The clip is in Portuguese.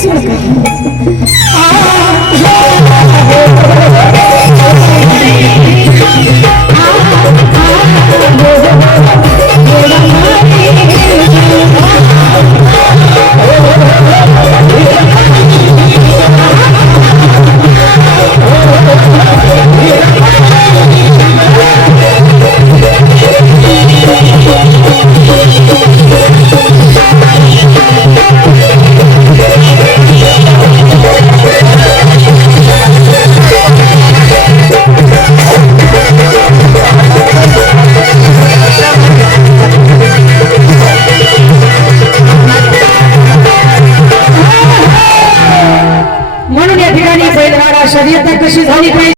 Próximo. Ah, já. शर्यत कशी झाली पाहिजे